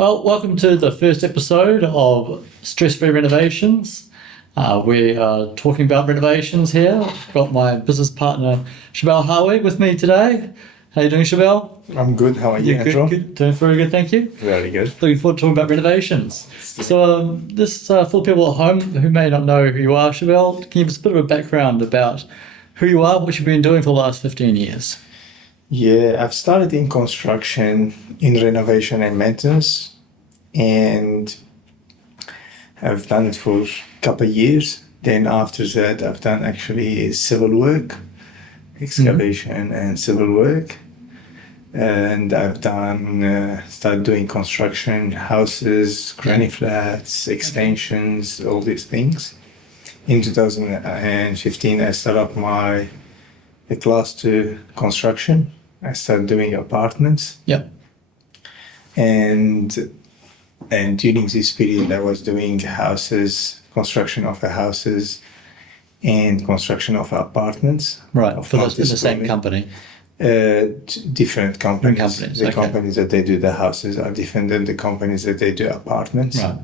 Well, welcome to the first episode of Stress Free Renovations. We are talking about renovations here. I've got my business partner, Charbel with me today. How are you doing, Charbel? I'm good. How are you, Andrew? Good. Doing very good, thank you. Very good. Looking forward to talking about renovations. So this for people at home who may not know who you are, Charbel, can you give us a bit of a background about who you are, what you've been doing for the last 15 years? Yeah, I've started in construction, in renovation and maintenance, and I've done it for a couple of years. Then after that, I've done actually civil work, excavation and civil work. And I've done, started doing construction, houses, granny flats, extensions, all these things. In 2015, I started up my class 2 construction. I started doing apartments. Yep. And during this period, I was doing houses, construction of houses and construction of apartments. Right, for the same company? Different companies. The okay. companies that they do the houses are different than the companies that they do apartments. Right.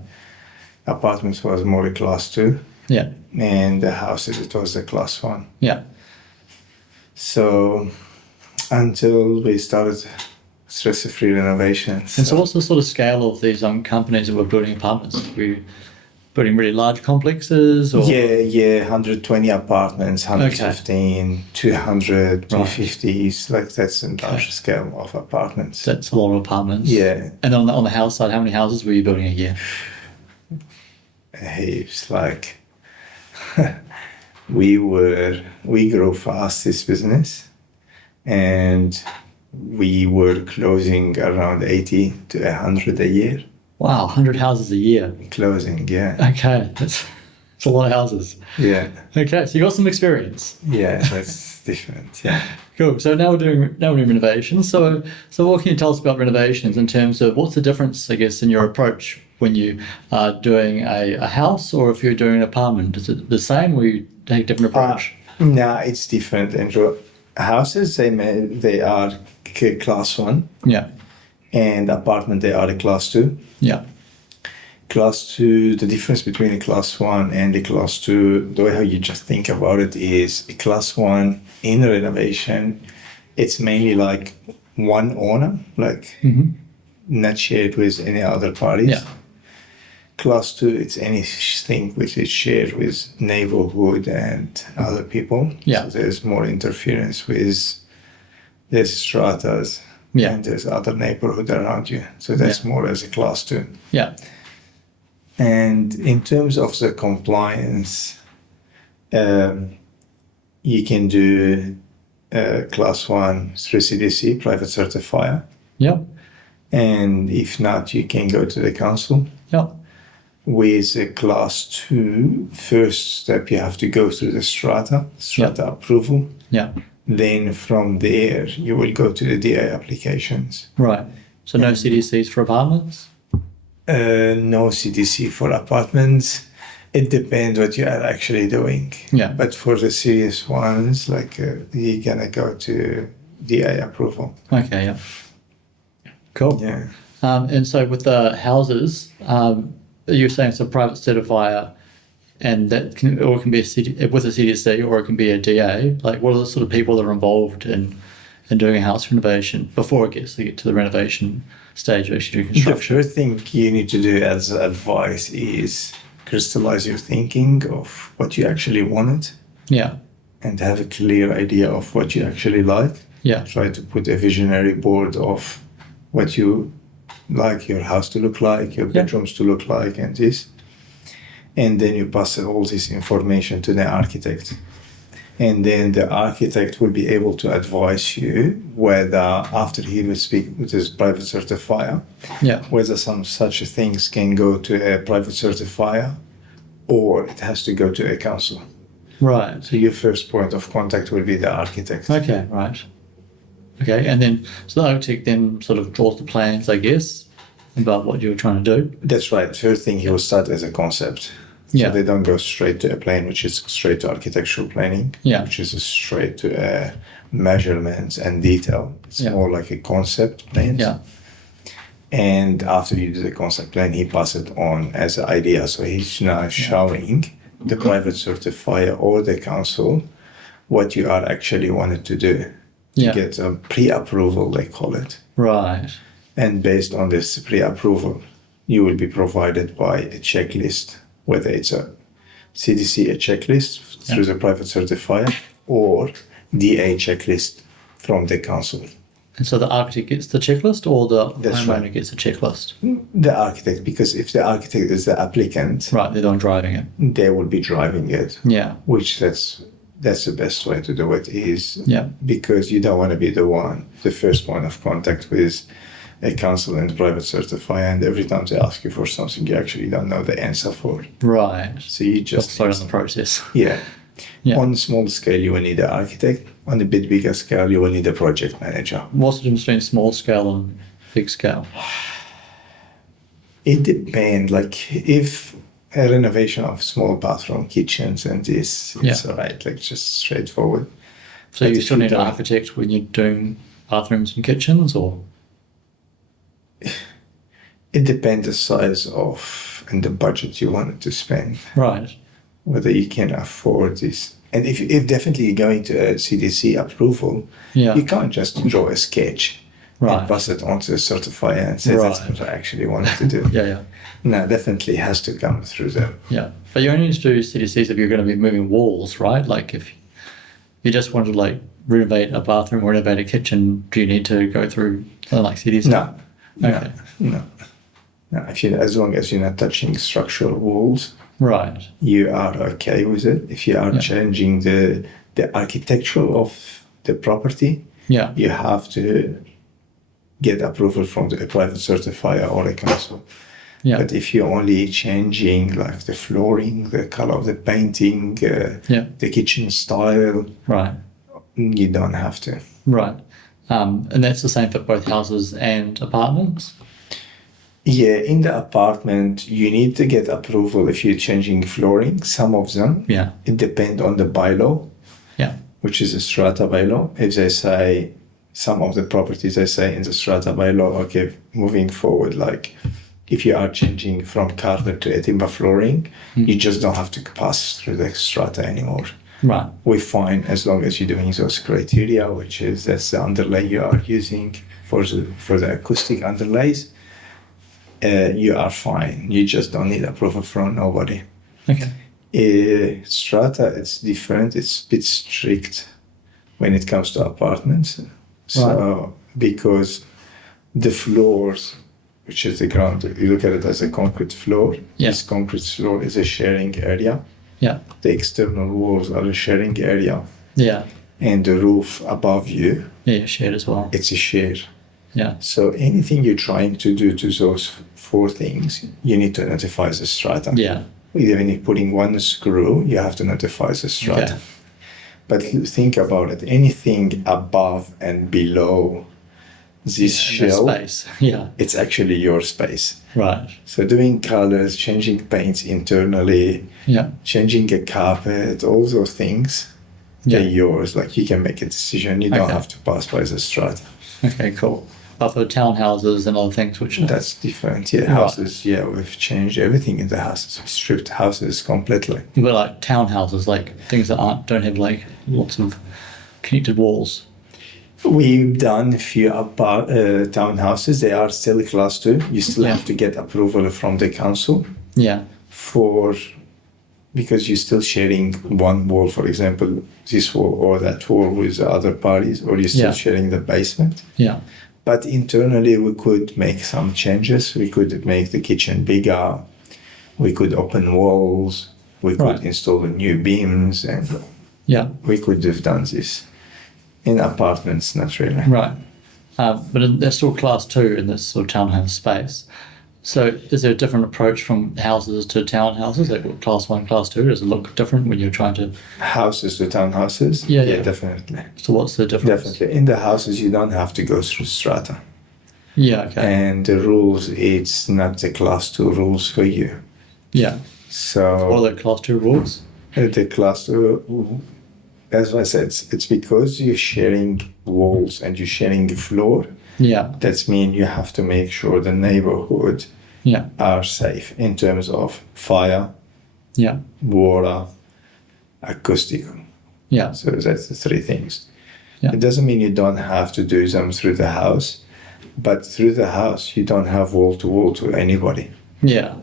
Apartments was more a class 2. Yeah. And the houses, it was a class 1. Yeah. So until we started Stress Free Renovations. And so what's the sort of scale of these companies that were building apartments? Were you building really large complexes? Or? Yeah, 120 apartments, 115, 200, 250s, like that's a large scale of apartments. That's a lot of apartments. Yeah. And then on the house side, how many houses were you building a year? Heaps, like we grew fast this business, and we were closing around 80 to 100 a year. Wow, 100 houses a year. Closing, yeah. Okay, that's a lot of houses. Yeah. Okay, so you got some experience. Yeah, that's different. Yeah. Cool. So now we're doing renovations. So what can you tell us about renovations in terms of what's the difference, I guess, in your approach when you are doing a house or if you're doing an apartment? Is it the same or you take a different approach? No, it's different, Andrew. Houses, they are class 1. Yeah. And apartment, they are a class 2. Yeah. Class 2, the difference between a class 1 and a class 2, the way how you just think about it is a class 1 in renovation, it's mainly like one owner, like not shared with any other parties. Yeah. Class 2, it's anything which is shared with neighborhood and other people. Yeah. So there's more interference with there's stratas and there's other neighborhood around you. So that's more as a class 2. Yeah. And in terms of the compliance, you can do class 1 through CDC, private certifier. Yep. And if not, you can go to the council. Yep. With a class 2, first step, you have to go through the strata approval. Yeah. Then from there, you will go to the DA applications. Right. So no CDCs for apartments? No CDC for apartments. It depends what you are actually doing. Yeah. But for the serious ones, like you're gonna go to DA approval. Okay. Yeah. Cool. Yeah. And so with the houses, you're saying it's a private certifier, and that can be with a CDC or it can be a DA. Like, what are the sort of people that are involved in doing a house renovation before it gets to the renovation stage of actually doing construction? The first thing you need to do as advice is crystallize your thinking of what you actually wanted. Yeah. And have a clear idea of what you actually like. Yeah. Try to put a visionary board of what you like your house to look like, your bedrooms to look like, and this. And then you pass all this information to the architect. And then the architect will be able to advise you whether, after he will speak with his private certifier, whether some such things can go to a private certifier or it has to go to a council. Right. So your first point of contact will be the architect. Okay, right. Okay, and then, so the architect then sort of draws the plans, I guess, about what you're trying to do. That's right. First thing, he will start as a concept. So they don't go straight to a plan, which is straight to architectural planning, which is straight to measurements and detail. It's more like a concept plan. Yeah. And after you do the concept plan, he passes it on as an idea. So he's now showing the private certifier or the council what you are actually wanted to do. To get a pre-approval, they call it. Right. And based on this pre-approval, you will be provided by a checklist, whether it's a CDC, a checklist through the private certifier, or DA checklist from the council. And so the architect gets the checklist, or the That's homeowner right. gets the checklist? The architect, because if the architect is the applicant, Right, they're the one driving it. they will be driving it. Yeah. Which that's the best way to do it is because you don't want to be the first point of contact with a council and private certifier, and every time they ask you for something, you actually don't know the answer for. Right. So you just slow down the process. Yeah. Yeah. On a small scale, you will need an architect. On a bit bigger scale, you will need a project manager. What's the difference between small scale and big scale? It depends. Like if a renovation of small bathroom, kitchens, and this, it's all right. Like just straightforward. So But you if still you need an don't- architect when you're doing bathrooms and kitchens, or? It depends the size of and the budget you wanted to spend. Right. Whether you can afford this. And if definitely you're going to a CDC approval, you can't just draw a sketch and pass it on to the certifier and say that's what I actually wanted to do. Yeah. No, definitely has to come through them. Yeah. But you only need to do CDCs if you're going to be moving walls, right? Like if you just want to like renovate a bathroom or renovate a kitchen, do you need to go through something like CDC? No. Okay. No. As long as you're not touching structural walls, right, you are okay with it. If you are changing the architecture of the property, you have to get approval from the private certifier or a council. Yeah. But if you're only changing like the flooring, the color of the painting, the kitchen style, right, you don't have to. Right. And that's the same for both houses and apartments? Yeah, in the apartment, you need to get approval if you're changing flooring. Some of them, it depends on the bylaw, which is a strata bylaw. If they say, some of the properties, they say in the strata bylaw, okay, moving forward, like if you are changing from carpet to a timber flooring, you just don't have to pass through the strata anymore. Right. We're fine as long as you're doing those criteria, which is that's the underlay you are using for the acoustic underlays. You are fine. You just don't need approval from nobody. Okay. Strata, it's different. It's a bit strict when it comes to apartments. So because the floors, which is the ground, you look at it as a concrete floor. This concrete floor is a sharing area. Yeah. The external walls are a sharing area. Yeah. And the roof above you. Yeah, shared as well. It's a share. Yeah. So anything you're trying to do to those 4 things, you need to notify the strata. Yeah. Even if putting one screw, you have to notify the strata. Okay. But think about it. Anything above and below this shell, space. it's actually your space. Right. So doing colors, changing paints internally, changing a carpet, all those things, they're yours. Like you can make a decision. You don't have to pass by the strata. Okay, cool. But for townhouses and other things, which that's different. Yeah, houses. Yeah, we've changed everything in the houses. We stripped houses completely. But like townhouses, like things that don't have like lots of connected walls. We've done a few townhouses. They are still class 2. You still have to get approval from the council. Yeah. Because you're still sharing one wall, for example, this wall or that wall with the other parties, or you're still sharing the basement. Yeah. But internally, we could make some changes. We could make the kitchen bigger. We could open walls. We could install new beams, and we could have done this. In apartments, not really. Right. But they're still class 2 in this sort of townhouse space. So is there a different approach from houses to townhouses? Like class 1, class 2? Does it look different when you're trying to... Houses to townhouses? Yeah, definitely. So what's the difference? Definitely. In the houses, you don't have to go through strata. Yeah, okay. And the rules, it's not the class 2 rules for you. Yeah. So... What are the class 2 rules? The class 2... As I said, it's because you're sharing walls and you're sharing the floor. Yeah. That means you have to make sure the neighborhood Yeah. are safe in terms of fire, Yeah. water, acoustic. Yeah. So that's the three things. Yeah. It doesn't mean you don't have to do them through the house, but through the house, you don't have wall to anybody. Yeah.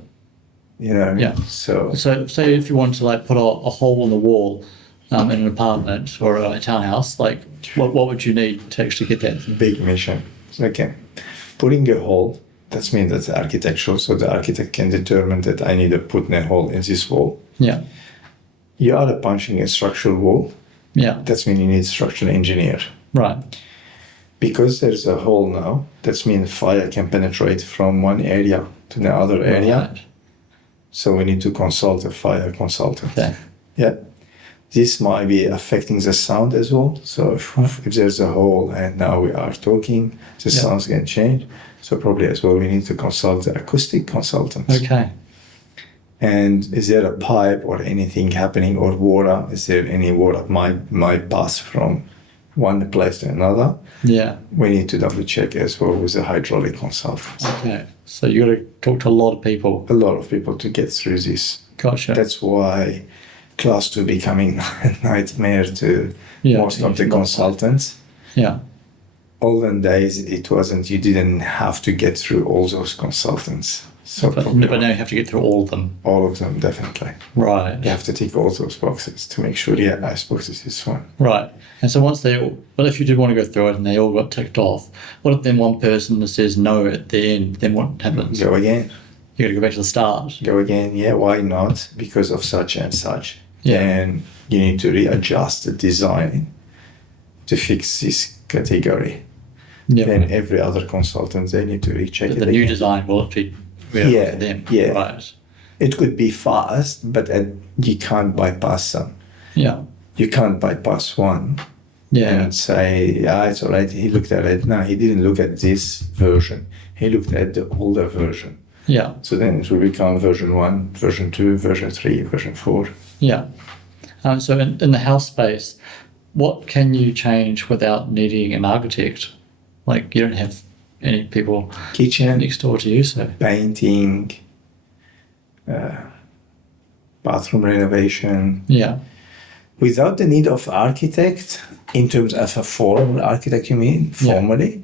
You know what I mean? Yeah. So say if you want to like put a hole in the wall in an apartment or a townhouse, like what would you need to actually get that? big mission. Okay. Putting a hole, that means that's architectural. So the architect can determine that I need to put a hole in this wall. Yeah. You are punching a structural wall. Yeah. That means you need a structural engineer. Right. Because there's a hole now, that means fire can penetrate from one area to the other area. Right. So we need to consult a fire consultant. Okay. Yeah. This might be affecting the sound as well. So if there's a hole and now we are talking, the sounds can change. So probably as well we need to consult the acoustic consultants. Okay. And is there a pipe or anything happening or water? Is there any water might pass from one place to another? Yeah. We need to double check as well with the hydraulic consultants. Okay. So you got to talk to a lot of people. A lot of people to get through this. Gotcha. That's why class 2 becoming a nightmare to most of the consultants. Yeah. Olden days, it wasn't, you didn't have to get through all those consultants. So But now you have to get through all of them. all of them, definitely. Right. You have to tick all those boxes to make sure, yeah, I spoke to this one. Right. And so once they all, but if you did want to go through it and they all got ticked off, what if then one person says no at the end? Then what happens? Go again. You got to go back to the start. Go again, yeah, why not? Because of such and such. Yeah. And you need to readjust the design to fix this category. Yeah. Then every other consultant, they need to recheck it The new again. design will be for them. Yeah. Right. It could be fast, but you can't bypass some. Yeah. You can't bypass one Yeah. and say, yeah, it's all right. He looked at it. No, he didn't look at this version. He looked at the older version. Yeah. So then it will become version 1, version 2, version 3, version 4. Yeah. So in the house space, what can you change without needing an architect? Like you don't have any people Kitchen, next door to you, so painting, bathroom renovation. yeah. Without the need of architect, in terms of a formal architect, you mean, formally?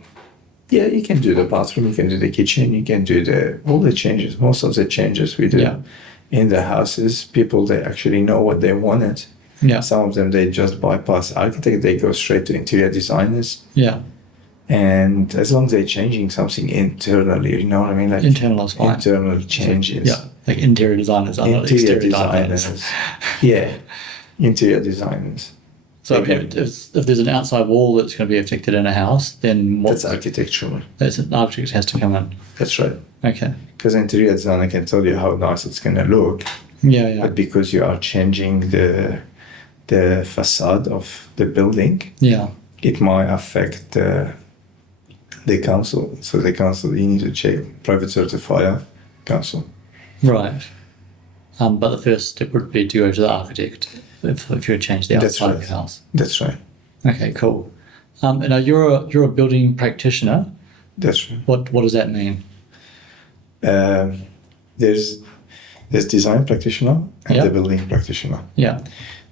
Yeah, you can do the bathroom, you can do the kitchen, you can do all the changes. Most of the changes we do in the houses, people, they actually know what they wanted. Yeah. Some of them, they just bypass architect, they go straight to interior designers. Yeah. And as long as they're changing something internally, you know what I mean? Like Internal is fine. internal changes. Yeah. Like interior designers, not Interior exterior designers. Yeah. Interior designers. So Okay. if there's an outside wall that's going to be affected in a house, then That's architectural. that's an architect has to come in. That's right. Okay. Because interior designer can tell you how nice it's going to look, Yeah. but because you are changing the facade of the building, Yeah. it might affect the council. So the council, you need to check private certifier council. Right. But the first step would be to go to the architect if you would change the That's outside of right. the house. That's right. Okay, cool. And now you're a building practitioner. That's right. What does that mean? There's design practitioner and the building practitioner. Yeah.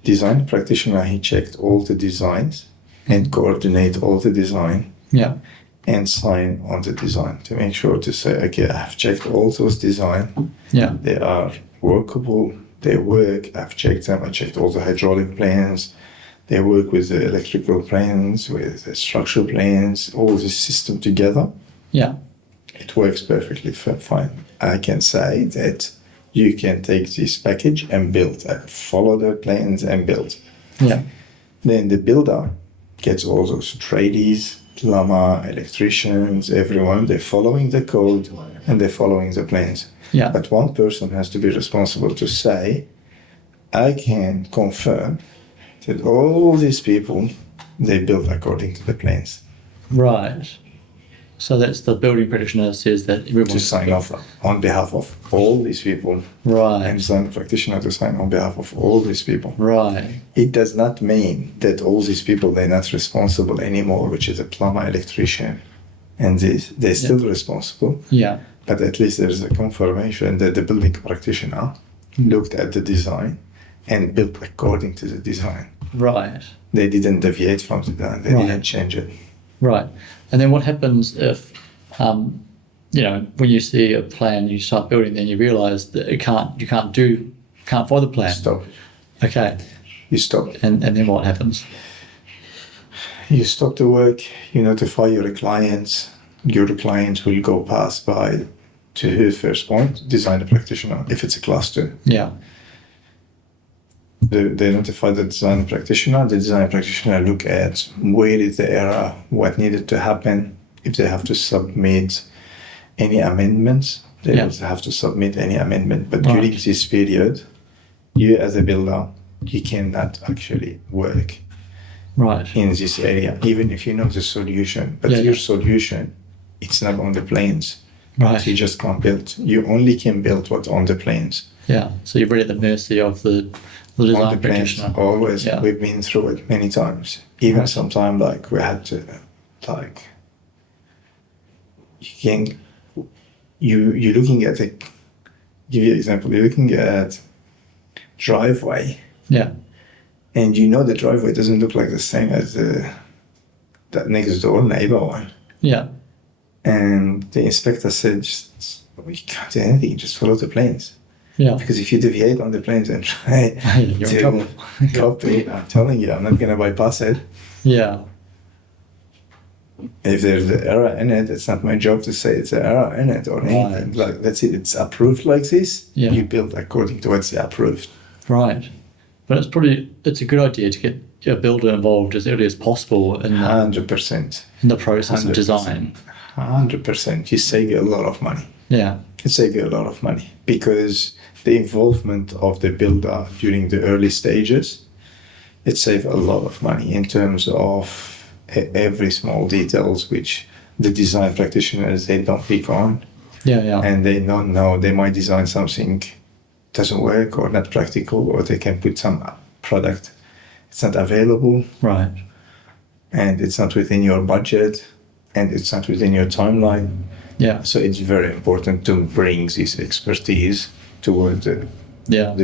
Design practitioner, he checked all the designs and coordinate all the design Yeah. and sign on the design to make sure to say, okay, I've checked all those design. Yeah. They are workable. They work. I've checked them. I checked all the hydraulic plans. They work with the electrical plans, with the structural plans, all this system together. Yeah. It works perfectly fine. I can say that you can take this package and build, follow the plans and build. Yeah. Then the builder gets all those tradies, plumber, electricians, everyone. They're following the code and they're following the plans. Yeah. But one person has to be responsible to say, I can confirm that all these people, they built according to the plans. Right. So that's the building practitioner says that everyone To sign off on behalf of all these people. Right. And design practitioner to sign on behalf of all these people. Right. It does not mean that all these people, they're not responsible anymore, which is a plumber, electrician, and they're still responsible. Yeah. But at least there's a confirmation that the building practitioner looked at the design and built according to the design. Right. They didn't deviate from the design. They didn't change it. Right. And then what happens if, when you see a plan, you start building, then you realize that you can't follow the plan. Stop. Okay. You stop. And then what happens? You stop the work, you notify your clients. Your clients will go pass by to her first point, design practitioner, if it's a class 2. Yeah. They notify the design practitioner. The design practitioner look at where is the error, what needed to happen. If they have to submit any amendments, they will have to submit any amendment. But during this period, you as a builder, you cannot actually work in this area, even if you know the solution. But your solution, it's not on the plans. Right. So you just can't build. You only can build what's on the plans. Yeah. So you're really at the mercy of the design practitioner. Always. Yeah. We've been through it many times. Even sometimes we had to you're looking at give you an example, you're looking at driveway. Yeah. And the driveway doesn't look like the same as that next door neighbor one. Yeah. And the inspector said, you can't do anything, just follow the plans. Yeah. Because if you deviate on the plans and try to copy, I'm telling you, I'm not going to bypass it. Yeah. If there's an error in it, it's not my job to say it's an error in it or anything. Like, that's it. It's approved like this. Yeah. You build according to what's approved. Right. But it's a good idea to get a builder involved as early as possible in 100% in the process of design. 100%. You save you a lot of money. Yeah. It saves you a lot of money because the involvement of the builder during the early stages, it saves a lot of money in terms of every small details which the design practitioners, they don't pick on. Yeah. And they don't know, they might design something doesn't work or not practical, or they can put some product, it's not available. Right. And it's not within your budget and it's not within your timeline. Yeah. So it's very important to bring this expertise towards the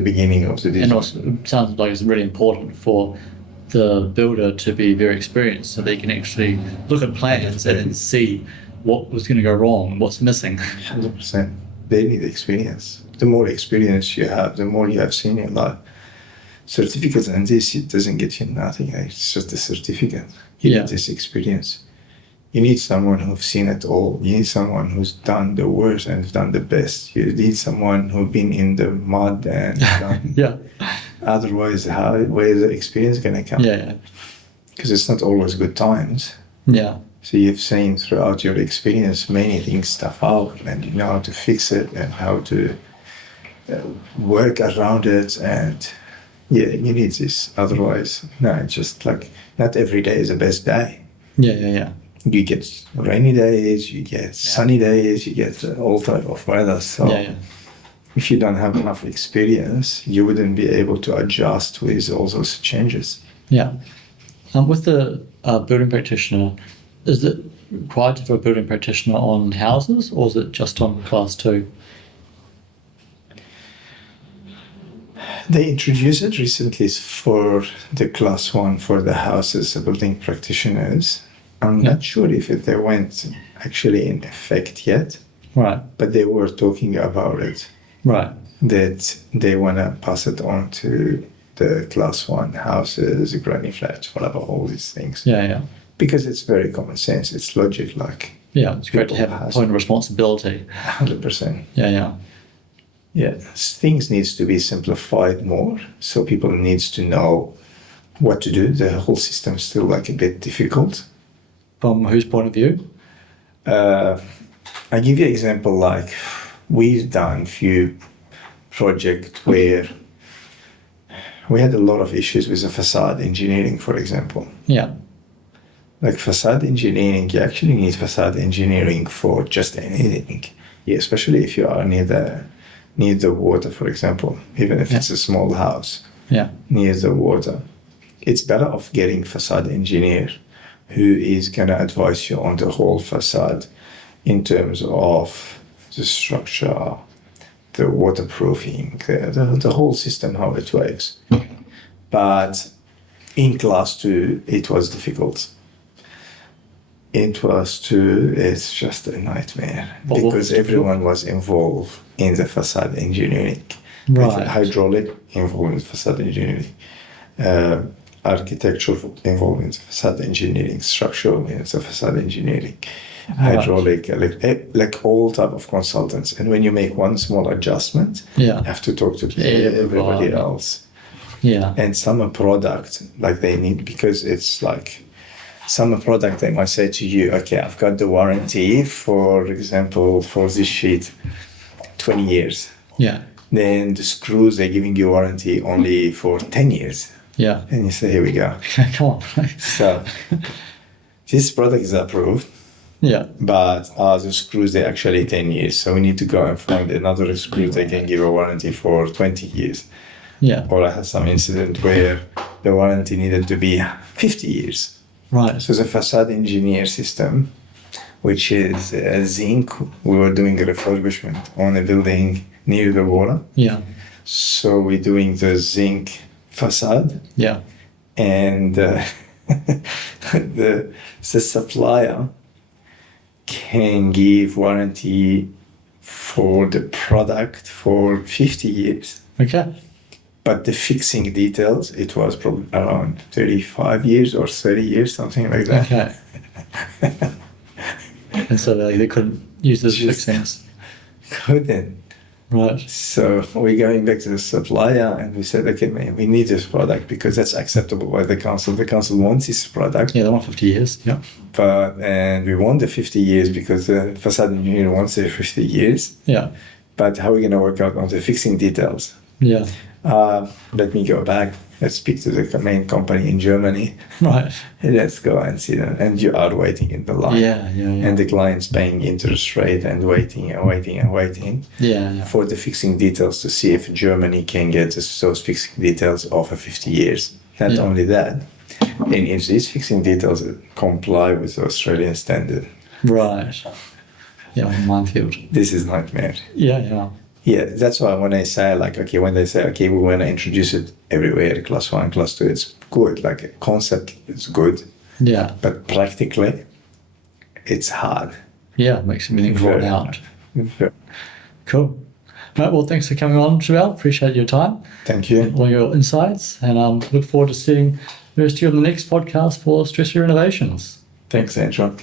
beginning of the design. And also, it sounds like it's really important for the builder to be very experienced so they can actually look at plans and then see what was going to go wrong, what's missing. 100%. They need experience. The more experience you have, the more you have seen in life. Certificates and this, it doesn't get you nothing. It's just a certificate. You need this experience. You need someone who's seen it all. You need someone who's done the worst and done the best. You need someone who's been in the mud and done. Otherwise, where is the experience going to come? Yeah. Because it's not always good times. Yeah. So you've seen throughout your experience many things stuff out, and you know how to fix it and how to work around it. And you need this. Otherwise, it's just like not every day is the best day. Yeah. You get rainy days, you get sunny days, you get all type of weather. So if you don't have enough experience, you wouldn't be able to adjust with all those changes. Yeah. With the building practitioner, is it required for a building practitioner on houses or is it just on class 2? They introduced it recently for the class 1 for the houses, the building practitioners. I'm not sure if they went actually in effect yet. Right. But they were talking about it. Right. That they want to pass it on to the class 1 houses, granny flats, whatever, all these things. Yeah. Because it's very common sense. It's logic. It's great to have a point of responsibility. 100%. Yeah. Things needs to be simplified more. So people needs to know what to do. The whole system is still a bit difficult. From whose point of view? I give you an example. We've done few projects where we had a lot of issues with the facade engineering, for example. Yeah. Facade engineering, you actually need facade engineering for just anything. Yeah, especially if you are near the water, for example, even if it's a small house. Yeah. Near the water. It's better off getting facade engineer who is going to advise you on the whole facade in terms of the structure, the waterproofing, the whole system, how it works. But in class 2, it was difficult. It's just a nightmare because everyone was involved in the facade engineering. Right. Hydraulic involved in facade engineering, architecture involved in facade engineering, structural in the facade engineering, hydraulic, like all type of consultants. And when you make one small adjustment, you have to talk to everybody else. Yeah. And some product, like they need, because it's like some product, they might say to you, okay, I've got the warranty, for example, for this sheet, 20 years. Yeah. Then the screws, they're giving you warranty only for 10 years. Yeah. And you say, here we go. Come on. So this product is approved. Yeah. But the screws, they're actually 10 years. So we need to go and find another screw they can give a warranty for 20 years. Yeah. Or I had some incident where the warranty needed to be 50 years. Right. So the facade engineer system, which is zinc, we were doing a refurbishment on a building near the water. Yeah. So we're doing the zinc facade. Yeah. And the supplier can give warranty for the product for 50 years. Okay. But the fixing details, it was probably around 35 years or 30 years, something like that. Okay. And so they couldn't use those fixings. Couldn't. Right. So we're going back to the supplier and we said, okay, man, we need this product because that's acceptable by the council. The council wants this product. Yeah, they want 50 years. Yeah. And we want the 50 years because the facade engineer wants the 50 years. Yeah. But how are we going to work out on the fixing details? Yeah. Let me go back. Let's speak to the main company in Germany. Right. Let's go and see them. And you are waiting in the line. Yeah. And the client's paying interest rate and waiting Yeah. for the fixing details to see if Germany can get those fixing details over 50 years. Not only that, and if these fixing details comply with the Australian standard. Right. Yeah, minefield. This is nightmare. Yeah. Yeah, that's why when I say, like, okay, when they say, okay, we want to introduce it everywhere, class 1, class 2, it's good. Like, a concept, it's good. Yeah. But practically, it's hard. Yeah, it makes everything drawn out. Yeah. Cool. Right, well, thanks for coming on, Charbel. Appreciate your time. Thank you. All your insights. And look forward to seeing the rest of you on the next podcast for Stress Free Renovations. Thanks, Andrew.